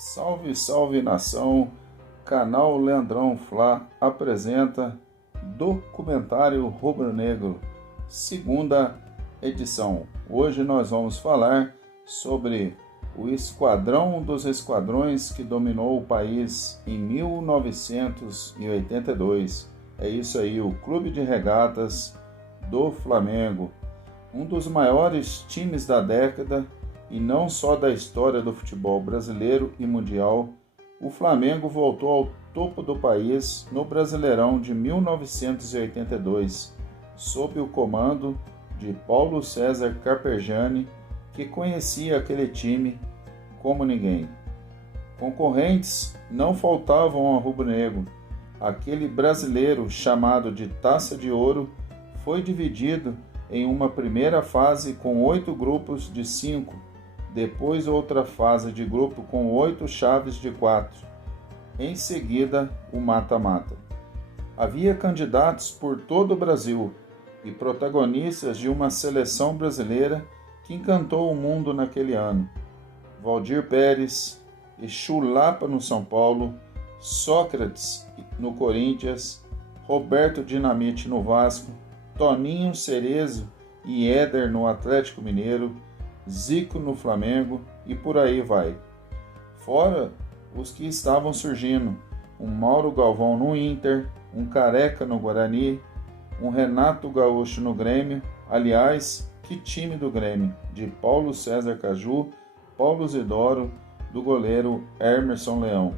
Salve, salve nação! Canal Leandrão Fla apresenta Documentário Rubro-Negro, segunda edição. Hoje nós vamos falar sobre o Esquadrão dos Esquadrões que dominou o país em 1982. É isso aí, o Clube de Regatas do Flamengo, um dos maiores times da década e não só da história do futebol brasileiro e mundial. O Flamengo voltou ao topo do país no Brasileirão de 1982, sob o comando de Paulo César Carpegiani, que conhecia aquele time como ninguém. Concorrentes não faltavam ao rubro-negro. Aquele brasileiro chamado de Taça de Ouro foi dividido em uma primeira fase com 8 grupos de 5, depois outra fase de grupo com 8 chaves de 4, em seguida o mata-mata. Havia candidatos por todo o Brasil e protagonistas de uma seleção brasileira que encantou o mundo naquele ano. Valdir Pérez e Chulapa no São Paulo, Sócrates no Corinthians, Roberto Dinamite no Vasco, Toninho Cerezo e Éder no Atlético Mineiro, Zico no Flamengo e por aí vai. Fora os que estavam surgindo, um Mauro Galvão no Inter, um Careca no Guarani, um Renato Gaúcho no Grêmio. Aliás, que time do Grêmio, de Paulo César Caju, Paulo Zidoro, do goleiro Emerson Leão.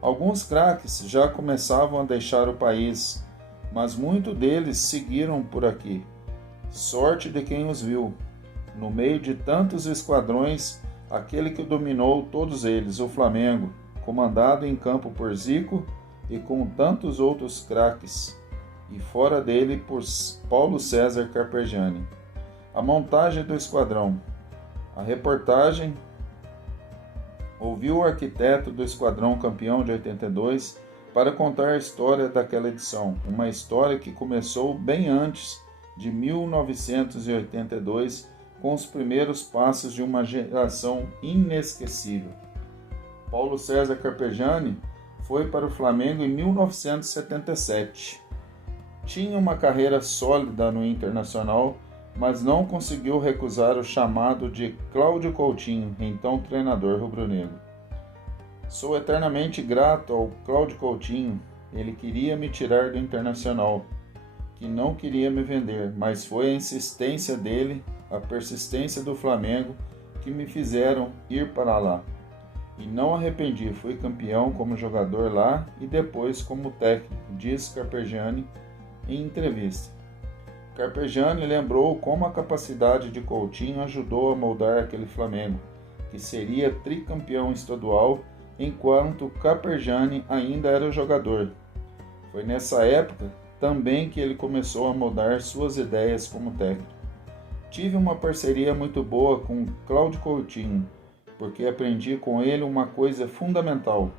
Alguns craques já começavam a deixar o país, mas muitos deles seguiram por aqui. Sorte de quem os viu. No meio de tantos esquadrões, aquele que dominou todos eles, o Flamengo, comandado em campo por Zico e com tantos outros craques, e fora dele por Paulo César Carpegiani. A montagem do esquadrão. A reportagem ouviu o arquiteto do esquadrão campeão de 82 para contar a história daquela edição, uma história que começou bem antes de 1982, com os primeiros passos de uma geração inesquecível. Paulo César Carpegiani foi para o Flamengo em 1977. Tinha uma carreira sólida no Internacional, mas não conseguiu recusar o chamado de Cláudio Coutinho, então treinador rubro-negro. Sou eternamente grato ao Cláudio Coutinho. Ele queria me tirar do Internacional, que não queria me vender, mas foi a insistência dele, a persistência do Flamengo, que me fizeram ir para lá. E não arrependi, fui campeão como jogador lá e depois como técnico, diz Carpegiani em entrevista. Carpegiani lembrou como a capacidade de Coutinho ajudou a moldar aquele Flamengo, que seria tricampeão estadual enquanto Carpegiani ainda era jogador. Foi nessa época também que ele começou a moldar suas ideias como técnico. Tive uma parceria muito boa com Cláudio Coutinho, porque aprendi com ele uma coisa fundamental.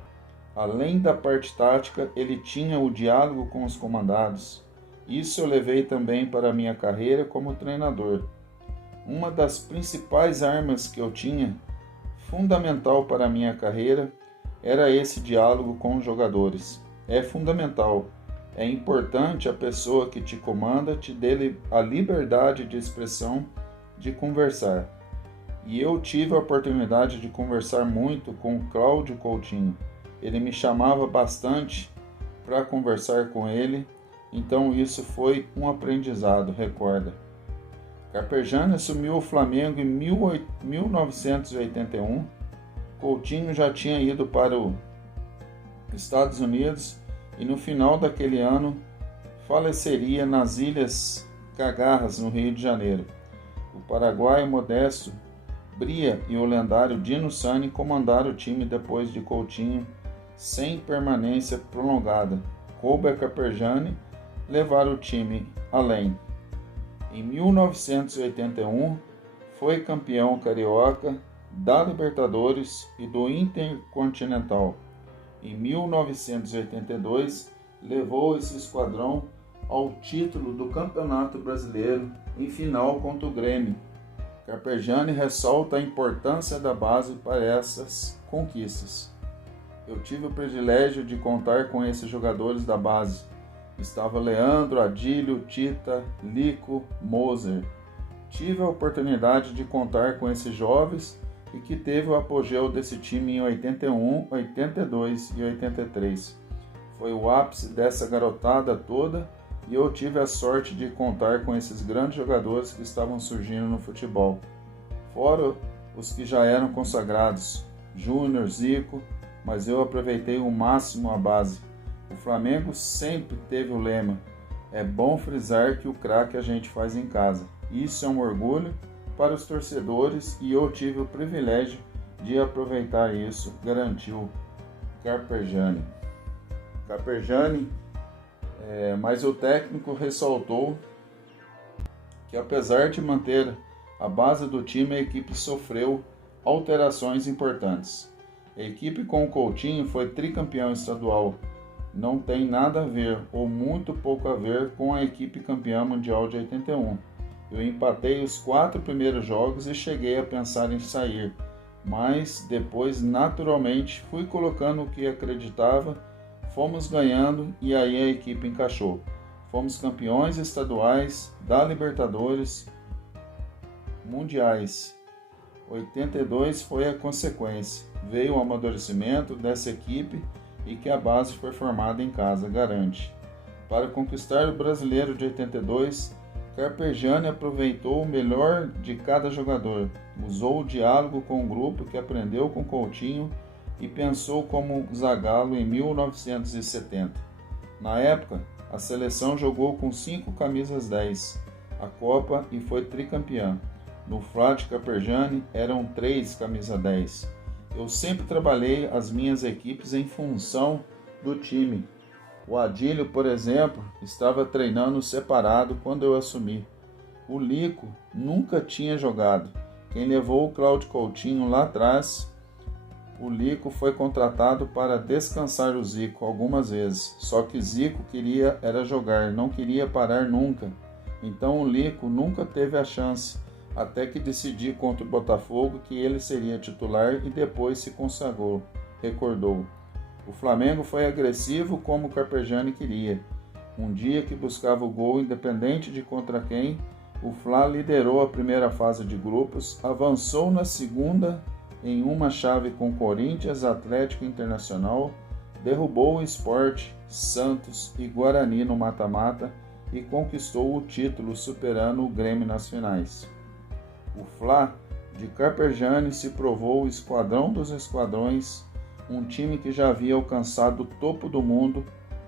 Além da parte tática, ele tinha o diálogo com os comandados. Isso eu levei também para a minha carreira como treinador. Uma das principais armas que eu tinha, fundamental para a minha carreira, era esse diálogo com os jogadores. É fundamental. É importante a pessoa que te comanda te dê a liberdade de expressão de conversar. E eu tive a oportunidade de conversar muito com o Cláudio Coutinho. Ele me chamava bastante para conversar com ele, então isso foi um aprendizado, recorda. Carpegiani assumiu o Flamengo em 1981. Coutinho já tinha ido para os Estados Unidos e no final daquele ano faleceria nas Ilhas Cagarras, no Rio de Janeiro. O paraguaio Modesto Bria e o lendário Dino Sani comandaram o time depois de Coutinho, sem permanência prolongada. Coube a Carpegiani levar o time além. Em 1981, foi campeão carioca, da Libertadores e do Intercontinental. Em 1982, levou esse esquadrão ao título do Campeonato Brasileiro em final contra o Grêmio. Carpegiani ressalta a importância da base para essas conquistas. Eu tive o privilégio de contar com esses jogadores da base. Estava Leandro, Adílio, Tita, Lico, Moser. Tive a oportunidade de contar com esses jovens e que teve o apogeu desse time em 81, 82 e 83. Foi o ápice dessa garotada toda e eu tive a sorte de contar com esses grandes jogadores que estavam surgindo no futebol. Fora os que já eram consagrados, Júnior, Zico, mas eu aproveitei o máximo a base. O Flamengo sempre teve o lema: é bom frisar que o craque a gente faz em casa. Isso é um orgulho para os torcedores e eu tive o privilégio de aproveitar isso, garantiu Carpegiani. Mas o técnico ressaltou que apesar de manter a base do time, a equipe sofreu alterações importantes. A equipe com o Coutinho foi tricampeão estadual. Não tem nada a ver, ou muito pouco a ver, com a equipe campeã mundial de 81. Eu empatei os 4 primeiros jogos e cheguei a pensar em sair, mas depois naturalmente fui colocando o que acreditava, fomos ganhando e aí a equipe encaixou. Fomos campeões estaduais, da Libertadores, mundiais. 82 foi a consequência. Veio o amadurecimento dessa equipe e que a base foi formada em casa, garante. Para conquistar o Brasileiro de 82, Carpegiani aproveitou o melhor de cada jogador, usou o diálogo com o grupo que aprendeu com Coutinho e pensou como Zagallo em 1970. Na época, a seleção jogou com 5 camisas 10, a Copa e foi tricampeã. No Fla de Carpegiani eram 3 camisa 10. Eu sempre trabalhei as minhas equipes em função do time. O Adílio, por exemplo, estava treinando separado quando eu assumi. O Lico nunca tinha jogado. Quem levou o Cláudio Coutinho lá atrás, o Lico foi contratado para descansar o Zico algumas vezes. Só que Zico queria era jogar, não queria parar nunca. Então o Lico nunca teve a chance, até que decidi contra o Botafogo que ele seria titular e depois se consagrou, recordou. O Flamengo foi agressivo como o Carpegiani queria. Um dia que buscava o gol independente de contra quem, o Fla liderou a primeira fase de grupos, avançou na segunda em uma chave com Corinthians, Atlético Internacional, derrubou o Sport, Santos e Guarani no mata-mata e conquistou o título superando o Grêmio nas finais. O Fla de Carpegiani se provou o esquadrão dos esquadrões, um time que já havia alcançado o topo do mundo,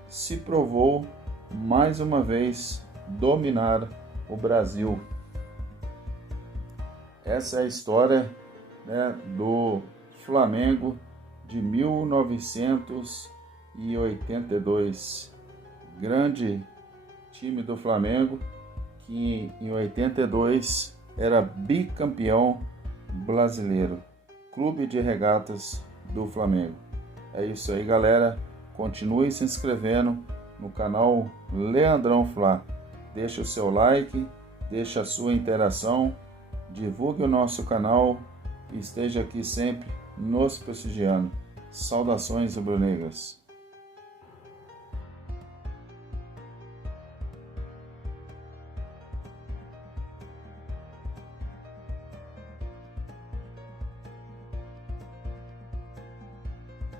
se provou mais uma vez dominar o Brasil. Essa é a história, do Flamengo de 1982. Grande time do Flamengo que em 82 era bicampeão brasileiro. Clube de Regatas do Flamengo. É isso aí, galera. Continue se inscrevendo no canal Leandrão Fla. Deixa o seu like, deixa a sua interação, divulgue o nosso canal e esteja aqui sempre nos prestigiando. Saudações rubro-negras.